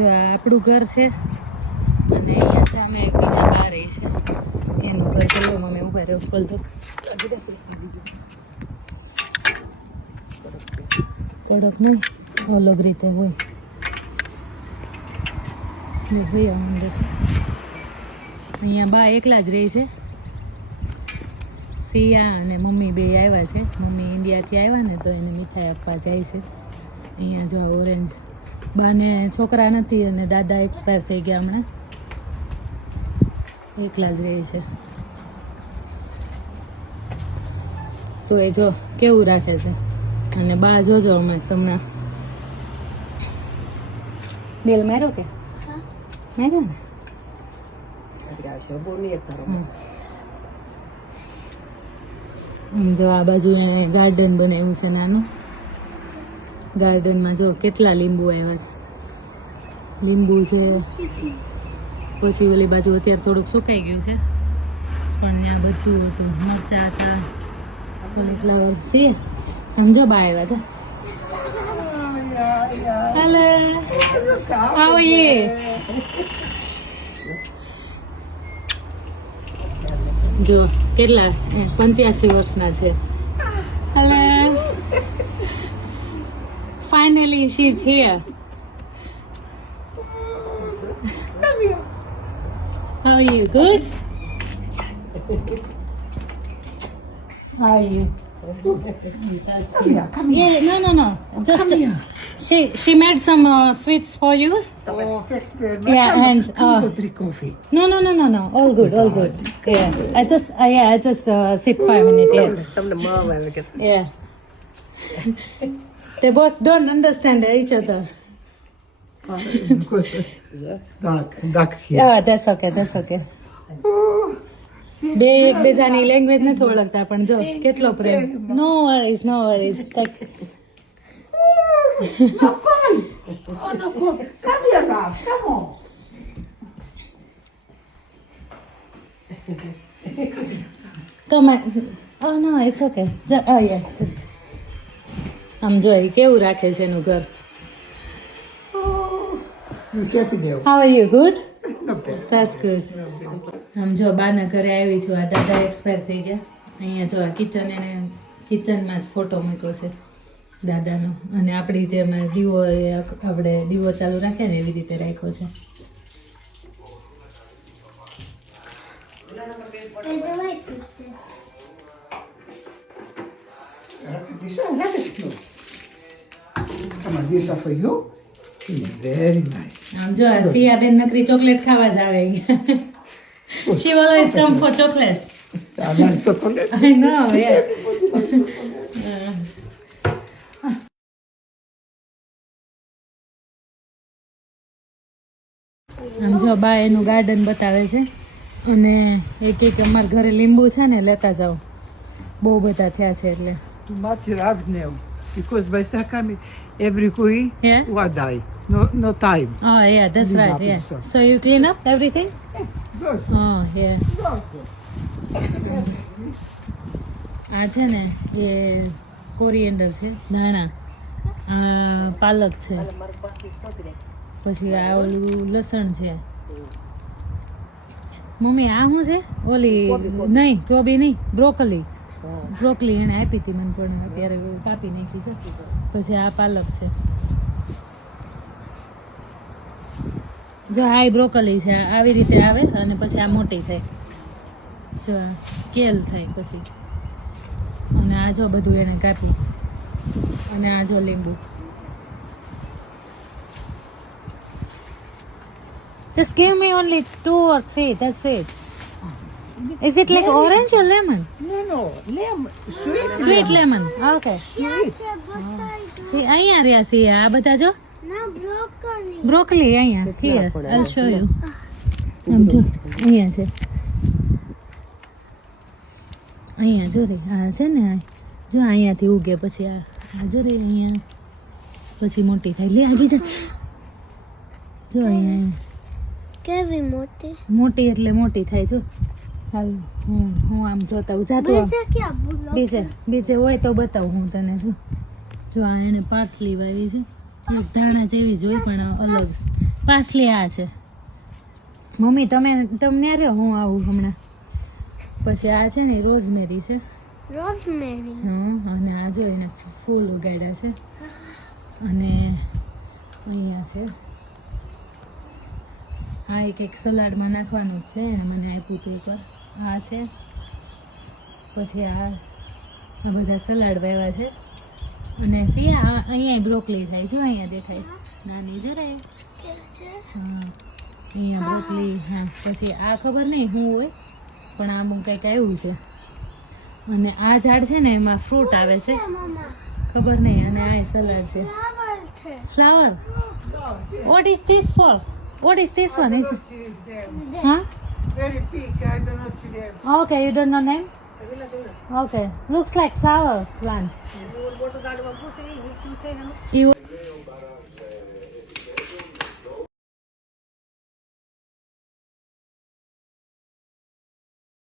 જો આ આપણું ઘર છે અને અહીંયા સામે એક બીજા બા રહી છે એનું ઘર. ચલો મમ્મી ઉભા રહ્યો ખોલ દો. કડક નહીં અલગ રીતે હોય. અંદર અહીંયા બા એકલા જ રહે છે. સિયા અને મમ્મી બે આવ્યા છે. મમ્મી ઇન્ડિયાથી આવ્યા ને તો એને મીઠાઈ આપવા જાય છે. અહીંયા જો ઓરેન્જ. બાને છોકરા નથી અને દાદા એક્સપાયર થઈ ગયા હમણાં. એકલા જ રહે છે. તો એ જો કેવું રાખે છે. અને બા જોજો અમે તમને બેલ માર્યો કે માર્યો ને. જો આ બાજુ એને ગાર્ડન બનાવ્યું છે નાનું. ગાર્ડનમાં જો કેટલા લીંબુ આવ્યા છે. લીંબુ છે પછી ઓલી બાજુ અત્યારે થોડુંક સુકાઈ ગયું છે પણ ત્યાં બધું હતું. મરચા હતા કોલીફ્લાવર છે. સમજો બા આવ્યા હતા. Hello how are you? જો કેટલા 85 વર્ષના છે. Hello finally she is here. How are you? Good? How are you? Yeah, no. Just she made some sweets for you. Oh, that's good. Yeah, and Come go drink coffee. no. All good. Yeah, I just sip 5 minutes. Yeah. તમને માવ આવે કે Yeah. They both don't understand each other. because duck here. Yeah, that's okay. બે એકબીજાની language નથી ઓળખતા પણ જો કેટલો પ્રેમ. નો worries No, come. Oh, no, come. Come here, love. Come on. તમે oh no it's okay. Oh yeah just આમ જો એ કેવું રાખે છે એનું ઘર. You happy now? How are you? Good? Not bad. That's good. આમ જો બાના ઘરે આવી છું. આ દાદા એક્સપાયર થઈ ગયા. અહીંયા જો આ કિચન એને કિચનમાં જ ફોટો મૂક્યો છે દાદાનો. અને આપણી જેમ દીવો આપણે દીવો ચાલુ રાખે ને એવી રીતે રાખ્યો છે. These are rabbit clothes. Come on, these are for you. Very nice. આમ જો આ સિયાબેન નકરી ચોકલેટ ખાવા જ આવે. She always come for chocolates. I like chocolate. I know, yeah. આમ જો બા એનું ગાર્ડન બતાવે છે અને એક અમારા ઘરે લીંબુ છે ને લેતા જાઓ. બહુ બધા થયા છે એટલે. Too much rabbit now. Because by second every koi Yeah. will die. No time. Oh yeah, that's Clean right. up Yeah. and stuff. So you clean up everything? Good. Oh yeah. આ છે ને એ coriander છે, ધાણા, આ પાલક છે, પછી આ ઓલું લસણ છે. મમ્મી આ શું છે? ઓલી નહીં કોબી નહીં, બ્રોકલી. બ્રોકલી એને આપી હતી મને પણ અત્યારે કાપી નાખી છે. પછી આ પાલક છે. જો આ બ્રોકલી છે, આવી રીતે આવે અને પછી આ મોટી થાય. જો આ કેલ થાય પછી. અને આ જો બધું એને કાપ્યું અને આ જો લીંબુ. Just give me only 2 or 3, that's it. Is it like orange or lemon? No. Lemon. Sweet lemon. Okay. Sweet. See, અહીંયા રહ્યા છે આ બધા જો. બ્રોકલી અહીંયા. Here, I'll show you. આમ જો અહીંયા છે. અહીંયા જો રે આ છે ને જો અહીંયાથી ઉગે પછી આ જો રે અહીંયા પછી મોટી થાય. લે આગી જા. જો અહીંયા કેવી મોટી મોટી એટલે મોટી થાય. જો હાલ હું આમ જોતા હું જાતો બીજે હોય તો બતાવું હું તને. જો આ એને પાર્સલી વાવી છે, એક ધાણા જેવી જ હોય પણ અલગ. પાછલી આ છે. મમ્મી તમને રહ્યો, હું આવું હમણાં. પછી આ છે ને રોઝમેરી છે. રોઝમેરી. હા, અને આ જો એને ફૂલ ઉગાડ્યા છે. અને અહીંયા છે આ એક સલાડમાં નાખવાનું જ છે, એને મને આપ્યું હતું એકવાર. આ છે, પછી આ બધા સલાડ વાવ્યા છે. અને સિયા અહીંયા બ્રોકલી થાય, જો અહીંયા દેખાય નાની જરાય. હા, અહીંયા બ્રોકલી. હા, પછી આ ખબર નહીં શું હોય, પણ આ અમુક કંઈક આવ્યું છે. અને આ ઝાડ છે ને એમાં ફ્રૂટ આવે છે, ખબર નહીં. અને આ સલાડ છે. Flower. What is this for? What is this one? Is હા, Very big, I don't know see them. Okay, you don't know name. Okay, looks like flower plant. You